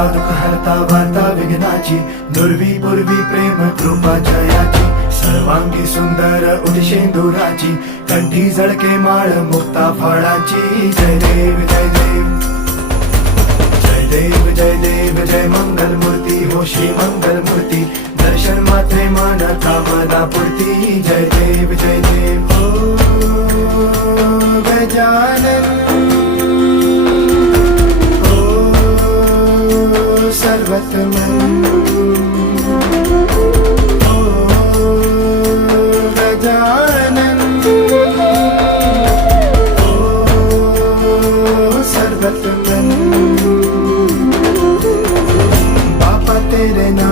हरता दुःख हरता वार्ता विघ्नाची, दुर्वी पूर्वी प्रेम कृपा जयाची, सर्वांगी सुंदर उदिशेंदुराची, कंठी झळके माळ मुक्ता फळाची. जय देव जय देव जय देव जय देव जय मंगल मूर्ती हो श्री मंगल मूर्ती, दर्शन मात्रे मन कामना पूर्ती. जय देव जय देव हो गजानन हो सर्वतमन हो गजानन हो सर्वतमन. तेरे नाम